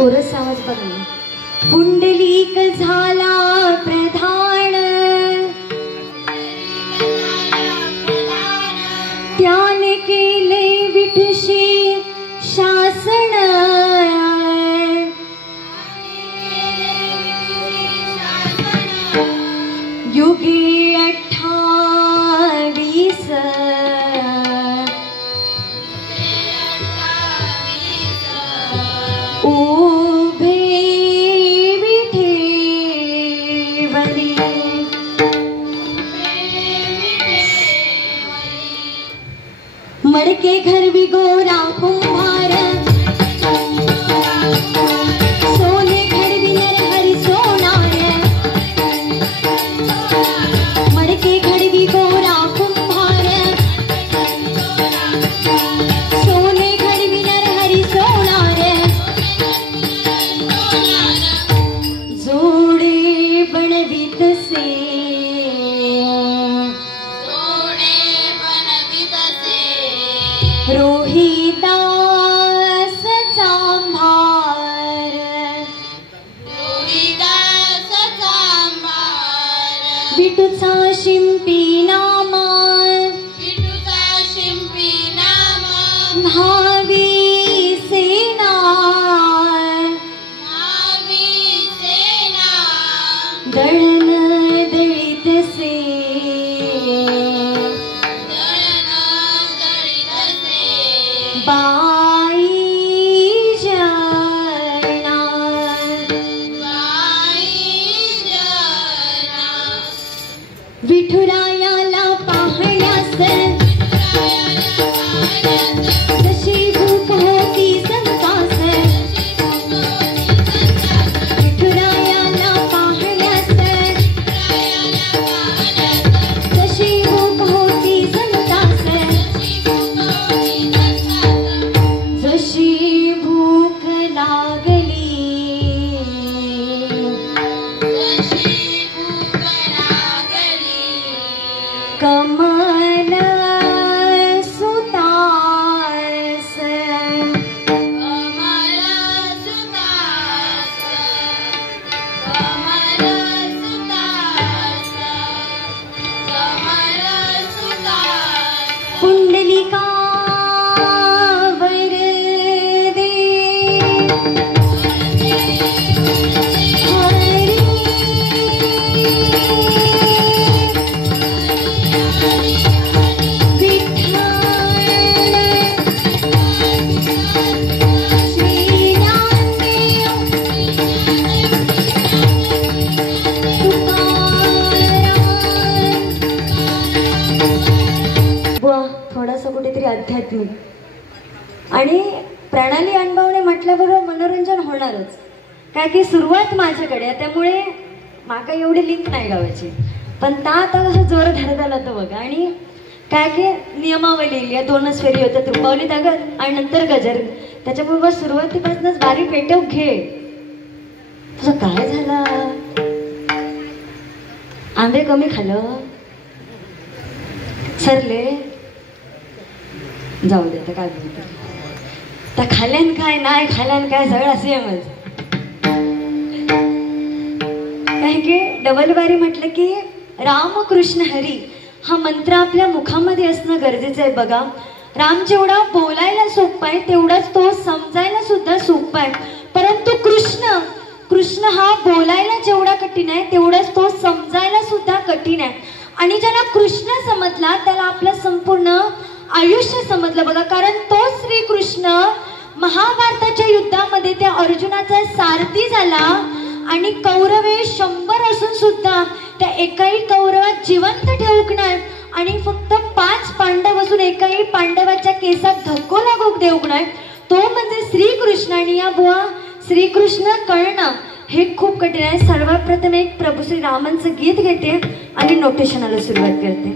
Chorus आवाज बघा. पुंडलिक झाला प्रधान त्याने केले विठुशी शासन. युगे 28 उभे विठेवरी. मडके घर विगोरा कुंभार सोने घडवी नरहरी सोनार. मडके घडवी गोरा कुंभार सोने घडवी नरहरी सोनार. जोडे बनवित से रोहिदास चांभार. विठूचा शिंपी नामा न्हावी सेना. दळण दळीत से बाई जना. विठुरायाला पाहण्यास जशी भूक होती संतास. विठुरायाला पाहण्यास जशी भूक होती संतास. जशी भूक लागली कमल सुतास. पुंडलिका थोडासा कुठेतरी आध्यात्मिक आणि प्रणाली अनुभवणे म्हटल्याबरोबर मनोरंजन होणारच. काय की सुरुवात माझ्याकडे त्यामुळे माका एवढी लिंक नाही गावाची, पण ता आता कसं जोर धरत आला तर बघा. आणि काय की नियमावली या 2च फेरी होत्या रुपावली दागर आणि नंतर गजर. त्याच्याबरोबर सुरुवातीपासूनच बारी पेटव घे. तुझं काय झालं? आंबे कमी खाल्लं सरले जाऊ दे. तर काय बोलतो त्या खाल्यान काय नाही खाल्यान काय सगळं सेमच. काय की डबल बारी म्हटलं की रामकृष्ण हरी हा मंत्र आपल्या मुखामध्ये असणं गरजेचं आहे. बघा, राम जेवढा बोलायला सोपा आहे तेवढाच तो समजायला सुद्धा सोपा आहे. परंतु कृष्ण हा बोलायला जेवढा कठीण आहे तेवढाच तो समजायला सुद्धा कठीण आहे. आणि ज्याला कृष्ण समजला त्याला आपलं संपूर्ण आयुष्य समजलं. बघा, कारण तो श्रीकृष्ण महाभारताच्या युद्धामध्ये त्या अर्जुनाचा सारथी झाला आणि कौरवे 100 असून सुद्धा त्या एकाही कौरवात जिवंत ठेवूक नाही आणि फक्त 5 पांडव असून एकाही पांडवाच्या केसात धक्को लागूक देऊक नाही. तो म्हणजे श्रीकृष्ण. आणि या बुवा श्रीकृष्ण कळणं हे खूप कठीण आहे. सर्वात प्रथम एक प्रभू श्री रामांचं गीत घेते आणि नोटेशनाला सुरुवात करते.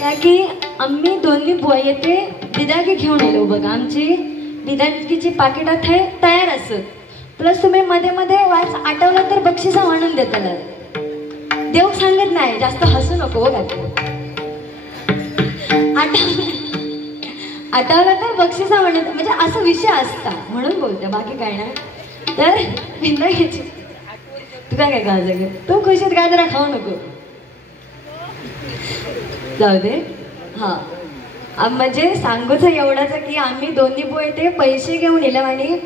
काय की आम्ही दोन्ही बुवा येते बिदागी घेऊन येलो. बघा, आमची बिदागीची पाकिटात आहे तयार असत. प्लस तुम्ही मध्ये मध्ये वाच आठवलं तर बक्षिसा म्हणून देताला. देव सांगत नाही, जास्त हसू नको. बघा, आठवलं तर बक्षिसा म्हणत म्हणजे असं विषय असता म्हणून बोलते, बाकी काय नाही. तर भिंदा घ्यायची. तुला काय काळजी घे, तू खुशीत काय जरा खाऊ नको, जाऊ दे. हा म्हणजे सांगूच एवढाच की आम्ही दोन्ही पोय ते पैसे घेऊन येलो आणि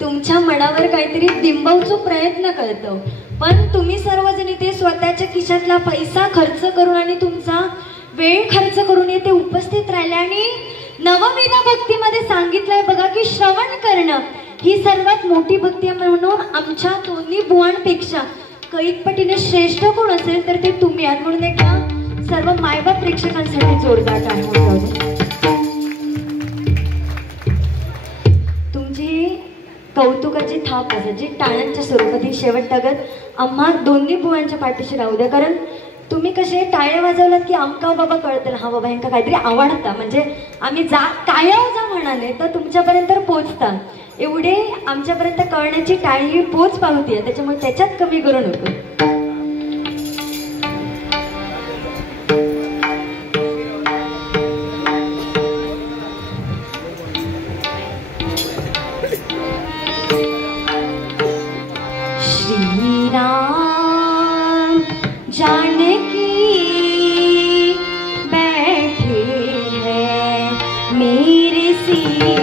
तुमच्या मनावर काहीतरी बिंबवचा प्रयत्न करतो, पण तुम्ही सर्वजणी ते स्वतःच्या खिशातला पैसा खर्च करून आणि तुमचा वेळ खर्च करून येथे उपस्थित राहिले आणि नवमीला भक्तीमध्ये सांगितलंय बघा की श्रवण करणं ही सर्वात मोठी भक्ती आहे. म्हणून आमच्या दोन्ही बुवांपेक्षा कैक पटीने श्रेष्ठ कोण असेल तर ते तुम्ही आहात. म्हणून एकदा सर्व मायबाप प्रेक्षकांसाठी जोरदार टाळ्या वाजवा. तुमची कौतुकाची थाप असायची टाळ्यांच्या स्वरूपात ही शेवट तगत आम्हा दोन्ही बुवांच्या पाठीशी राहू द्या. कारण तुम्ही कसे टाळे वाजवलात की आमका बाबा कळतं, हा बाबा ह्यांका काहीतरी आवडता, म्हणजे आम्ही जा कायाव जा म्हणाले तर तुमच्यापर्यंत पोचता एवढे आमच्यापर्यंत कळण्याची टाळी पोच पावतीये, त्याच्यामुळे त्याच्यात कमी करू नको. श्रीराम जानकी बैठे हैं मेरे सीने,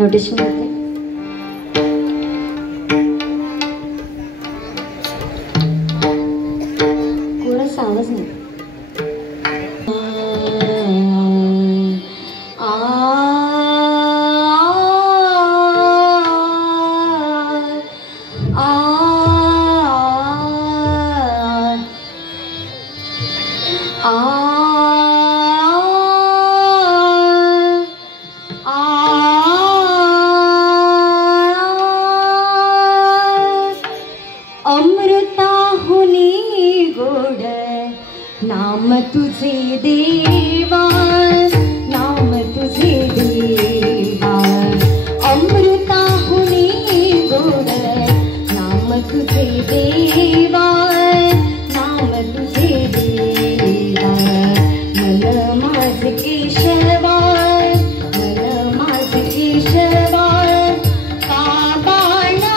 नोटिशन होते कोणाचा आवाज नाही. नाम तुझे देवा, नाम तुझे देवा, अमृताहुनी गोड नाम तुझे देवा, नाम तुझे देवा, मन माझ केशवा, मन माझ केशवा, का बाणा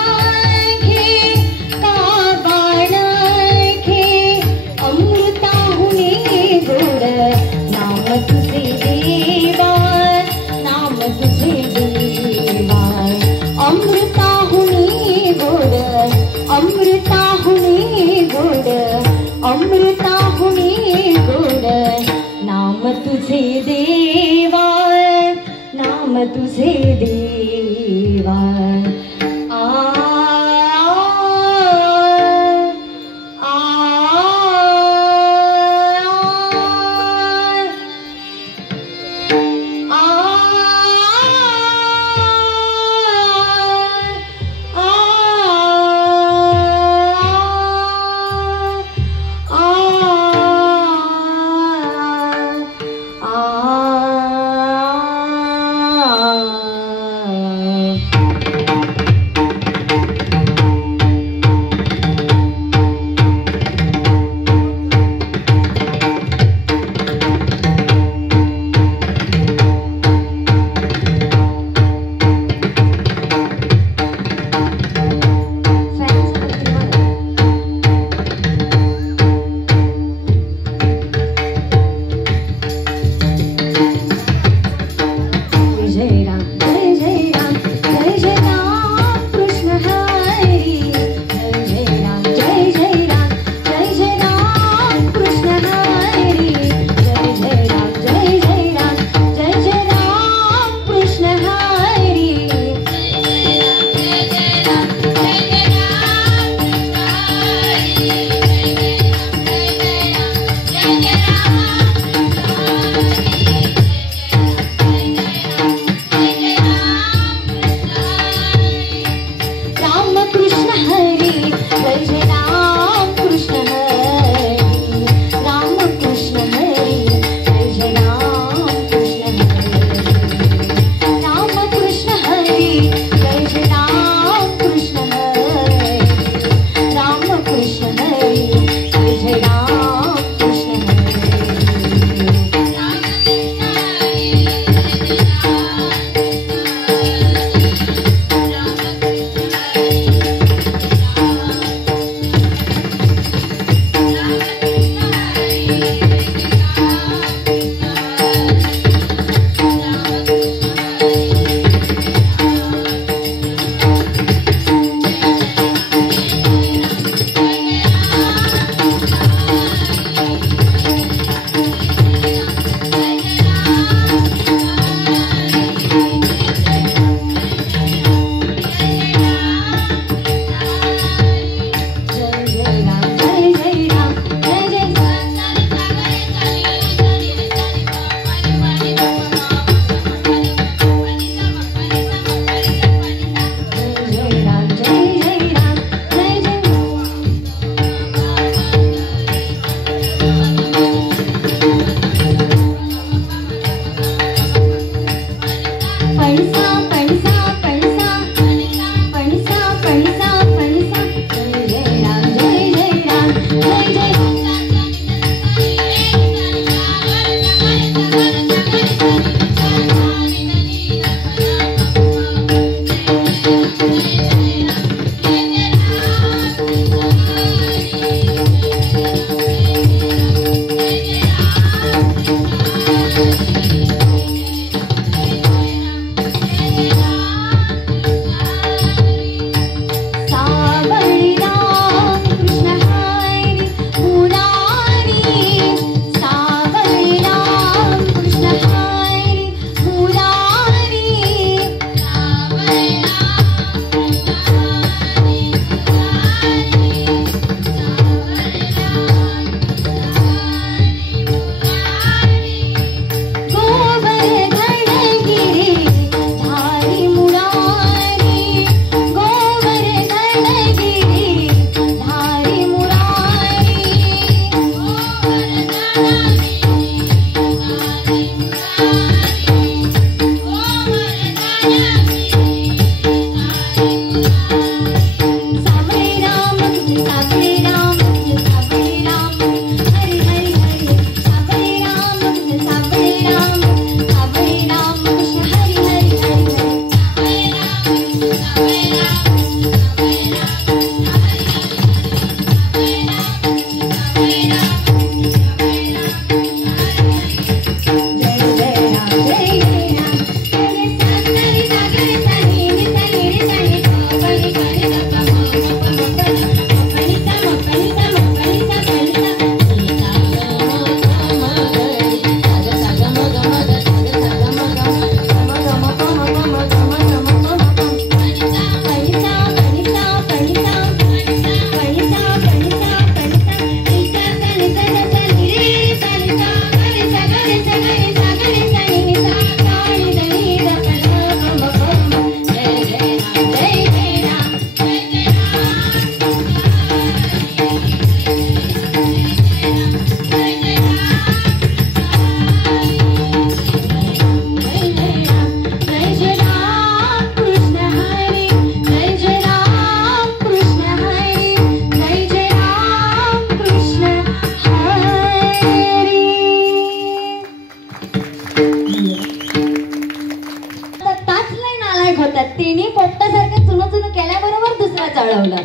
मला चाळवला.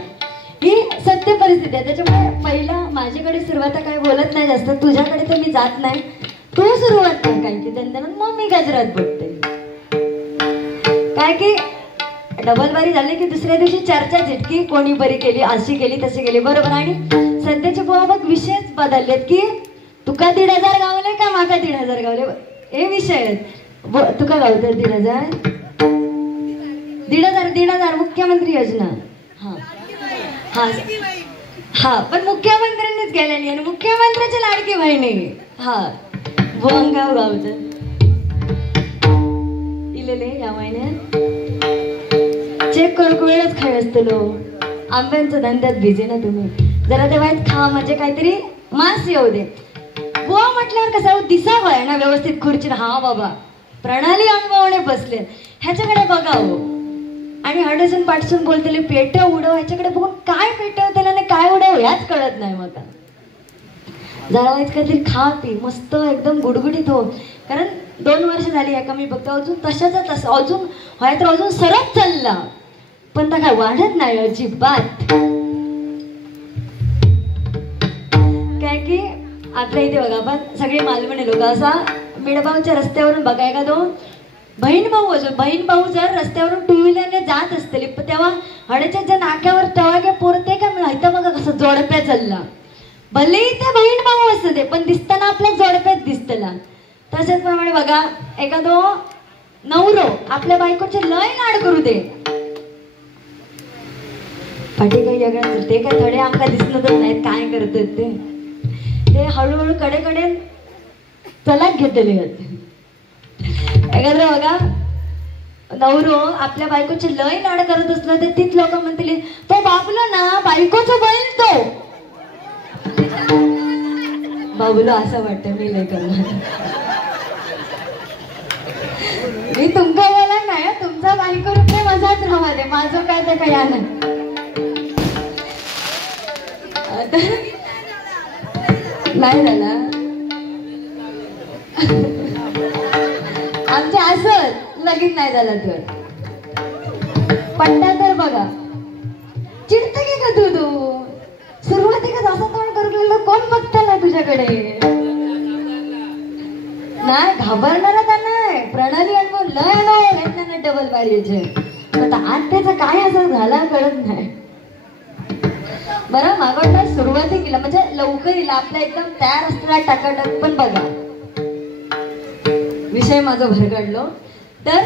ही सत्य परिस्थिती आहे. त्याच्यामुळे पहिला माझ्याकडे सुरुवात काय बोलत नाही जास्त, तुझ्याकडे तर मी जात नाही, तू सुरुवात कर काय की दंदन, मग मी गजरात बघते. काय की डबल बारी झाली की दुसऱ्या दिवशी चर्चा झिटकी, कोणी बरी केली, अशी केली तशी केली, बरोबर. आणि सध्याचे बुवा बघ विषयच बदललेत की तुका 1,500 गावले का माका 1,500 गावले, हे विषय आहेत. तुका गावतात 1,500 1,500 मुख्यमंत्री योजना. हा हा हा पण मुख्यमंत्र्यांनीच गेलेली आणि मुख्यमंत्र्याची लाडकी बहिणी. हा भोंगाव गावचं दिलेले या महिन्यात चेक करू वेळच खाय असतलो. आंब्यांच्या धंद्यात भिजे ना तुम्ही, जरा ते वाईट खा म्हणजे काहीतरी मास येऊ दे. बुवा म्हटल्यावर कसं दिसावं ना व्यवस्थित खुर्ची. हा बाबा प्रणाली अनुभवणे बसले, ह्याच्याकडे बघावं. आणि हडसून पाठसून बोलतेले पेट उडव, ह्याच्याकडे बघून काय पेटवतेल आणि काय उडव ह्याच कळत नाही मला. जरा वाईट काहीतरी खा पी मस्त एकदम गुडगुडीत हो. कारण 2 वर्ष झाली आहे का मी बघतो अजून तशाचा तसं, अजून व्हाय तर अजून सरळ चालला, पण तर काय वाढत नाही अजिबात. काय की आपल्या इथे बघा पण सगळे मालवणी लोक असा मिडबावच्या रस्त्यावरून बघाय का, 2 बहीण भाऊ जर रस्त्यावरून 2 व्हीलरने जात असतील तेव्हा हडेच्या नाक्यावर टवागे पोरते का इथं बघा कसं जोडप्या चालला. भले ते बहीण भाऊ असते ते पण दिसताना आपल्या जोडप्यात दिसतला. तसेच प्रमाणे बघा एखादो नवरो आपल्या बायकोचे लय लाड करू दे, पाठी काही वेगळं ते काय थोडे आमका दिसतच नाहीत काय करतात ते हळूहळू कडे तलाक घेतले. एखादं बघा नवरो आपल्या बायकोचे लय लाड करत असलं तर तीच लोक म्हणतील तो बाबलो ना बायकोचं बैल तो बाबूलो. असं वाटतं मी लय करणार. मी तुमका बोला नाही, तुमचा बायको रुपये मजाच राहा दे, माझं काय तर काय नाही. नाही झाला आमच्या असं लगीन नाही झालं तर पट्टा तर बघा चिडते की का तू सुरुवातीलाच असं तोंड करून कोण बघता ना तुझ्याकडे. नाही घाबरणारा का नाही, प्रणाली अनुभव लय अनुभव डबल बारीचे. आता आज त्याचा काय असं झाला कळत नाही. बरं मागवता सुरुवाती केला म्हणजे लवकर येईल आपला एकदम तयार असलेला टाकाटक. पण बघा विषय माझा भरगडलो तर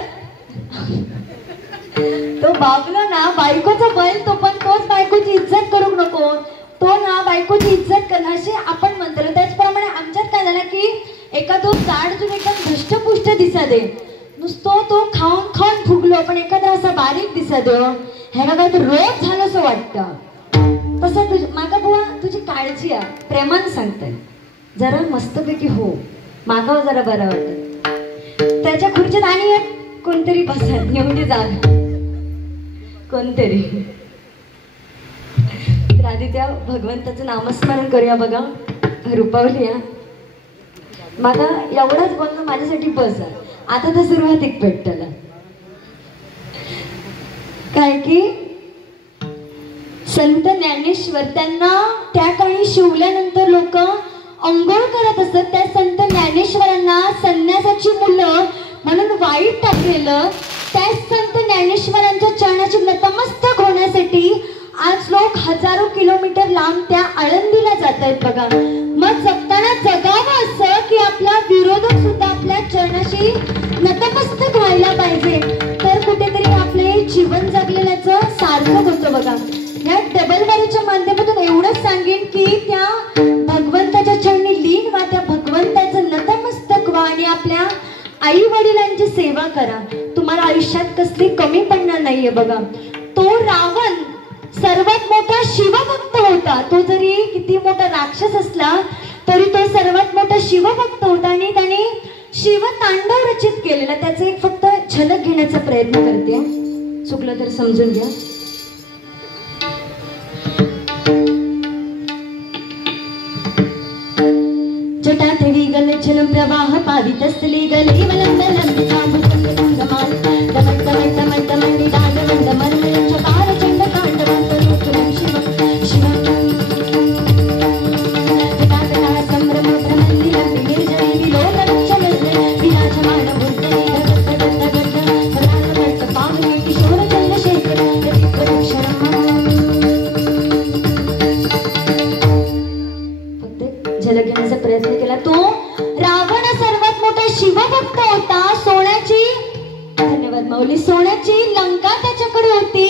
तो बाबला ना बायकोचा बैल तो, पण तोच बायकोची इज्जत करू नको, तो ना बायकोची इज्जत करणं असे आपण म्हणतो. त्याचप्रमाणे आमच्यात काय झालं की एखादो जाड जो एकदम धष्टपुष्ट दिसा दे, नुसतो तो खाऊन फुगलो, पण एखादा असा बारीक दिसा दे ह्याला काय तर रोग झालं असं वाटतं. तसं मागा बुवा तुझी काळजी आहे, प्रेमानं सांगते जरा मस्तपैकी हो, मागाव जरा बरं वाटत. त्याच्या खुर्चीत आणि एक कोणतरी बसत एवढी जागा कोणतरी. तर आधी त्या भगवंताचं नामस्मरण करूया. बघा रुपावली या मागा एवढाच बोलणं माझ्यासाठी बस आहे. आता तर सुरुवातीक पेटला काय की संत ज्ञानेश्वर त्यांना त्या काळी शिवल्यानंतर लोक अंघोळ करत असत. त्या संत ज्ञानेश्वरांना संन्यासाची मुलं म्हणून वाईट टाकलेलं. त्या संत ज्ञानेश्वरांच्या चरणाची नतमस्तक होण्यासाठी आज लोक हजारो किलोमीटर लांब त्या आळंदीला जात आहेत. बघा मग जगताना जगावं असं की आपला विरोधक सुद्धा आपल्या चरणाशी नतमस्तक व्हायला पाहिजे, तर कुठेतरी आपले जीवन जगलेल्याचं सार्थक होतं. बघा या डबल बारीच्या माध्यमातून एवढंच सांगेन की त्या भगवंताच्या चरणी लीन व्हा, त्या भगवंताचं नतमस्तक व्हा आणि आपल्या आई वडिलांची सेवा करा. तुम्हाला आयुष्यात कसली कमी पडणार नाहीये. बघा तो रावण सर्वात मोठा शिवभक्त होता. तो जरी किती मोठा राक्षस असला तरी तो सर्वात मोठा शिवभक्त होता आणि त्याने शिव तांडव रचित केलेला. त्याचे एक फक्त झलक घेण्याचा प्रयत्न करते, चुकलं तर समजून घ्या. जटाटवी गलछलं प्रवाह पावित असले गले वलंदनं थांबून गंगमान दमट दमट दमट दमट दांडवंड मरमर चकार चंड तांडवं माऊली. सोन्याची लंका त्याच्याकडे होती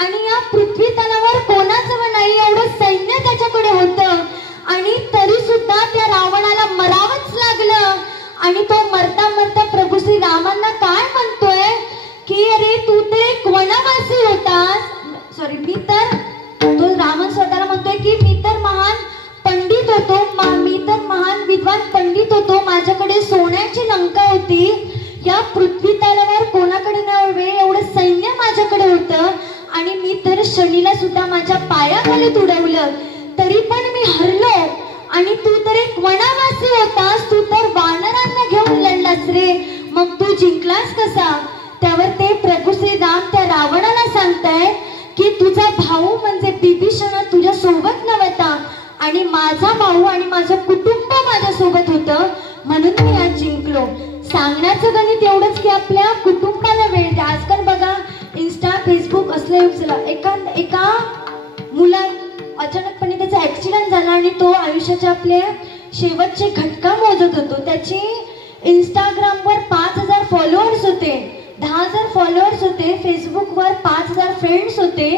आणि या पृथ्वी तलावर कोणाचं नाही एवढं सैन्य त्याच्याकडे होतं आणि तरी सुद्धा त्या रावणाला मरावंच लागलं. आणि तो मरता मरता प्रभू श्री रामांना काय म्हणतोय की अरे तू तर एक वनवासी होतास. सॉरी, मी तर, तो रावण स्वतःला म्हणतोय की मी तर महान पंडित होतो, मी तर महान विद्वान पंडित होतो, माझ्याकडे सोन्याची लंका होती, या पृथ्वी तलावर कोणाकडे नव्हे एवढं सैन्य माझ्याकडे होतं आणि मी तर शनीला सुद्धा माझ्या पायाखाली तुडवलं, तरी पण मी हरलो. आणि तू तर एक वनवासी होतास, तू तर वानरांना घेऊन लढलास रे, मग तू जिंकलास कसा. त्यावर ते प्रभू श्री राम त्या रावणाला सांगताय की तुझा भाऊ म्हणजे विभीषण तुझ्या सोबत नव्हता आणि माझा भाऊ आणि माझं कुटुंब माझ्या सोबत होतं म्हणून मी आज जिंकलो. सांगण्याचं गणित एवढंच की आपल्या कुटुंबाला वेळ द्या. आजकाल बघा इंस्टा फेसबुक असलं एका मुला अचानकपणे त्याचा ऍक्सिडेंट झाला आणि तो आयुष्याच्या आपल्या शेवटचे घटका मोजत होतो. त्याचे इंस्टाग्रामवर 5000 फॉलोअर्स होते, 10,000 फॉलोअर्स होते, फेसबुकवर 5000 फ्रेंड्स होते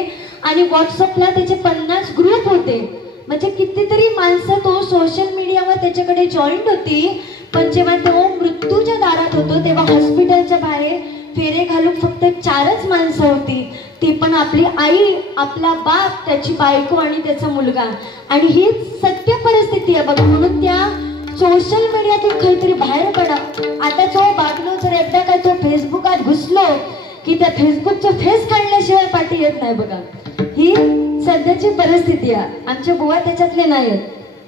आणि व्हॉट्सअपला त्याचे 50 ग्रुप होते. म्हणजे कितीतरी माणसं तो सोशल मीडियावर त्याच्याकडे जॉईंट होती. पण जेव्हा तो मृत्यूच्या दारात होतो तेव्हा हॉस्पिटलच्या बाहेर फेरे घालून फक्त 4च माणसं होती, ती पण आपली आई, आपला बाप, त्याची बायको आणि त्याचा मुलगा. आणि ही सत्य परिस्थिती आहे बघा. म्हणून त्या सोशल मीडियातून काहीतरी बाहेर पडा. आता जो बागलो जर एकदा काय तो फेसबुकात घुसलो की त्या फेसबुकचं फेस काढल्याशिवाय पाठी येत नाही बघा. ही सध्याची परिस्थिती आहे. आमचे बुवा त्याच्यातले नाही आहेत,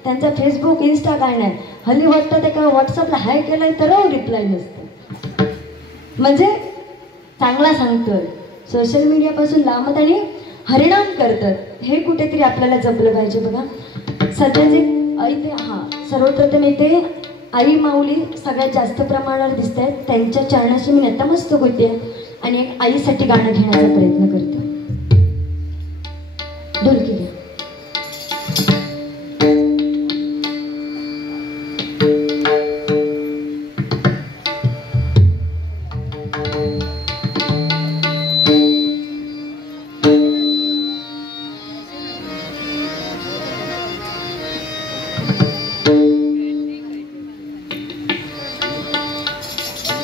त्यांचा फेसबुक इंस्टा काय नाही. हल्ली वाटतं ते का व्हॉट्सअपला हाय केलाय तर रिप्लाय नसतं. म्हणजे चांगला सांगतोय, सोशल मीडियापासून लांब आणि हरिणाम करतात, हे कुठेतरी आपल्याला जपलं पाहिजे बघा. सध्याचे इथे सर्वप्रथम इथे आई माऊली सगळ्यात जास्त प्रमाणावर दिसत आहेत. त्यांच्या चरणाशी मी नतमस्तक होते आणि एक आईसाठी गाणं घेण्याचा प्रयत्न करते. ढोलकी घ्या.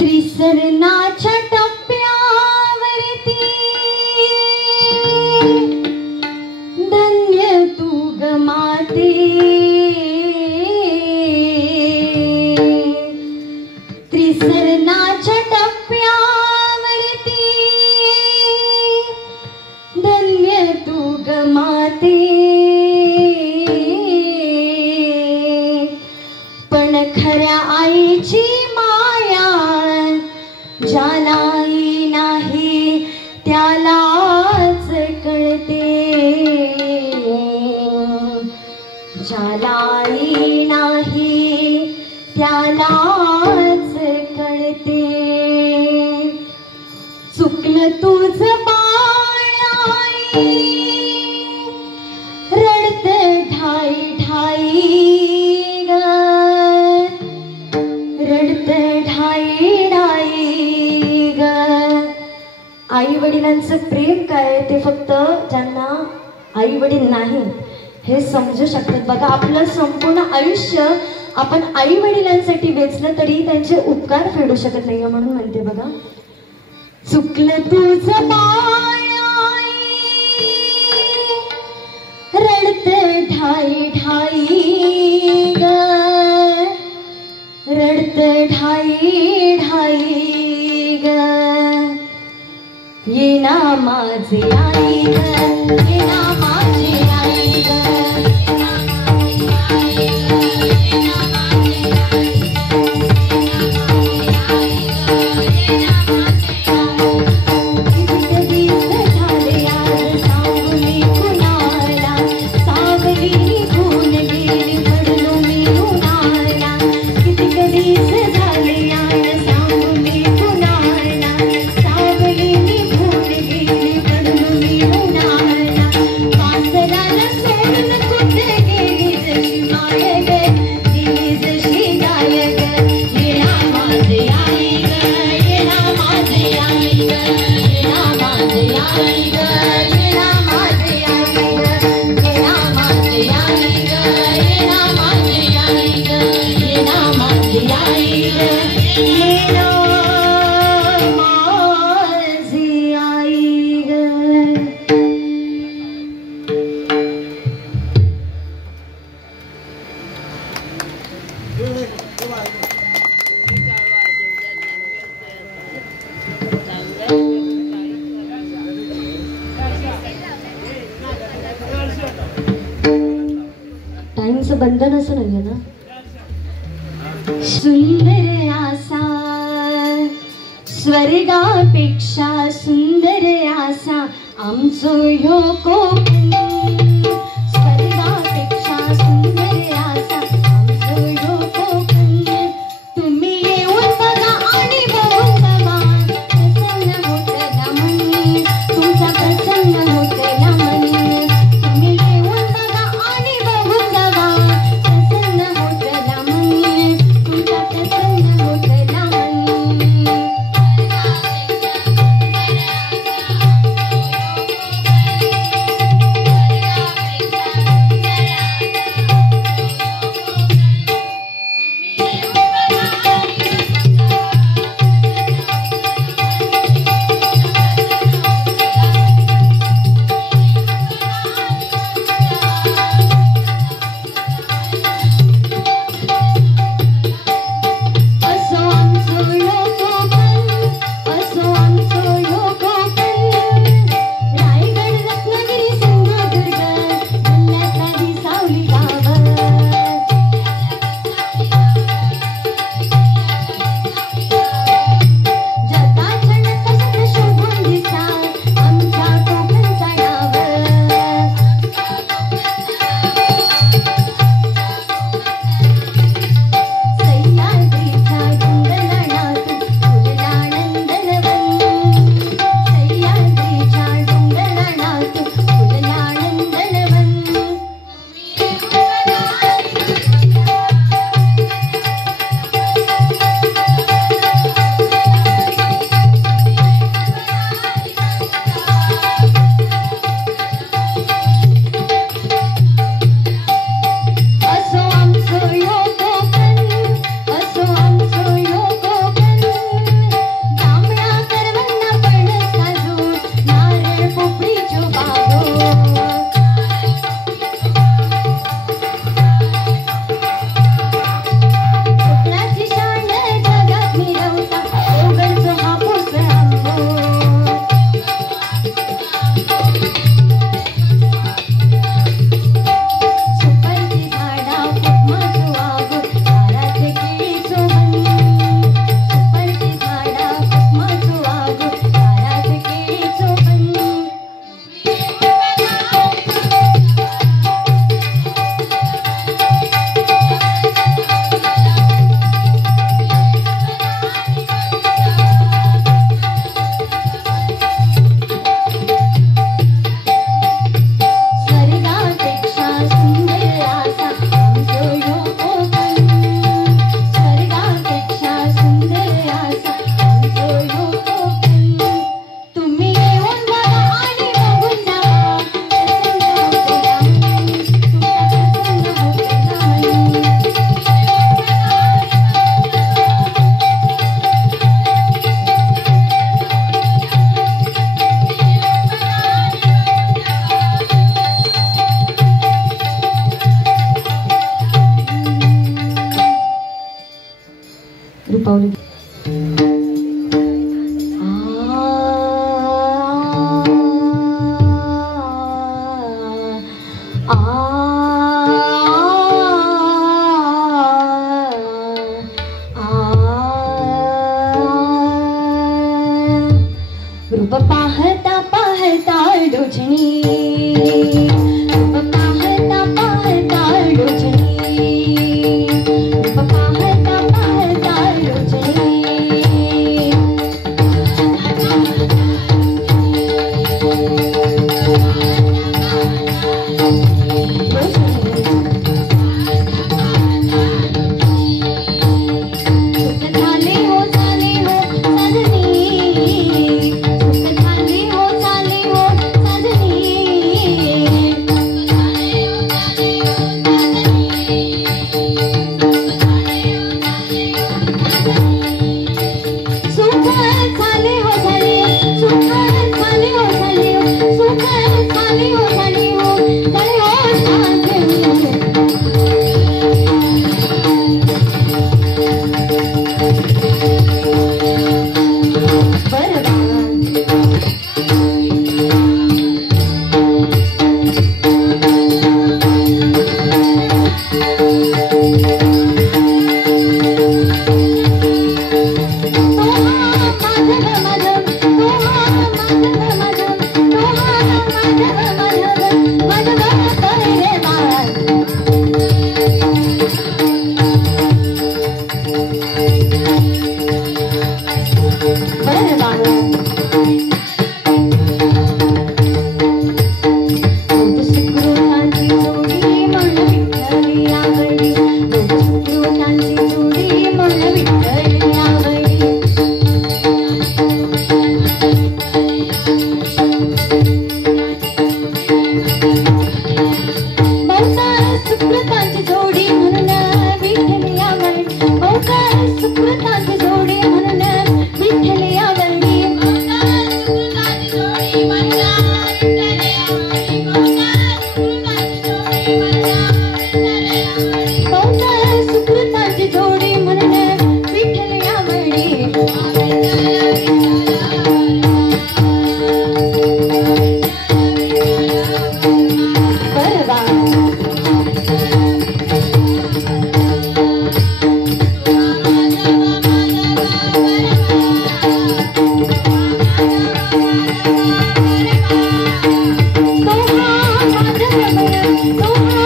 त्रिसरणाच्या टप्प्यावरती धन्य तू ग माते. त्रिसरणाच्या टप्प्यावरती धन्य तू ग माते. पण खऱ्या आईची ज्याला नाही त्यालाच कळते, ज्याला नाही त्यालाच कळते. चुकलं तुझं बाळ आई रडत ठाई ठाई ग, रडत ठाई ठाई. आई वडिलांचं प्रेम काय ते फक्त ज्यांना आई वडील नाही हे समजू शकतात बघा. आपलं संपूर्ण आयुष्य आपण आई वडिलांसाठी वेचलं तरी त्यांचे उपकार फेडू शकत नाही. म्हणून म्हणते बघा, चुकलं तुझं बाळ रडत ठाई ठाई ग, रडत ठाई ठाई ग. ये ना माझे आई ग, ये ना माझे आई ग, ये ना माझे आई ग, ये ना माझे आई ग, ये ना माझे आई ग. किती दिवस झाले आज सांगू मी कुणाला, सावली निघून गेली पडलो मी उन्हाला. किती दिवस झाले आज सांगू मी कुणाला, सावली निघून गेली पडलो मी आईंचं बंधन असं नाहीये ना. सुंदर आसा स्वर्गापेक्षा सुंदर आसा आमचो ह्यो कोकण. स्वर्गापेक्षा सुंदर आसा आमचो ह्यो कोकण. तुम्ही येऊन बघा आणि बघून बघा प्रसन्न होतला मन. तुमचा प्रसन्न होतला मन. तुम्ही येऊन बघा आणि बघून बघा प्रसन्न होतला मन. तुमचा प्रसन्न होतला मन. रुपावली रूप पाहता पाहता डोजनी रूप पाहता पाहता डोजनी रूप पाहता पाहता डोजनी तो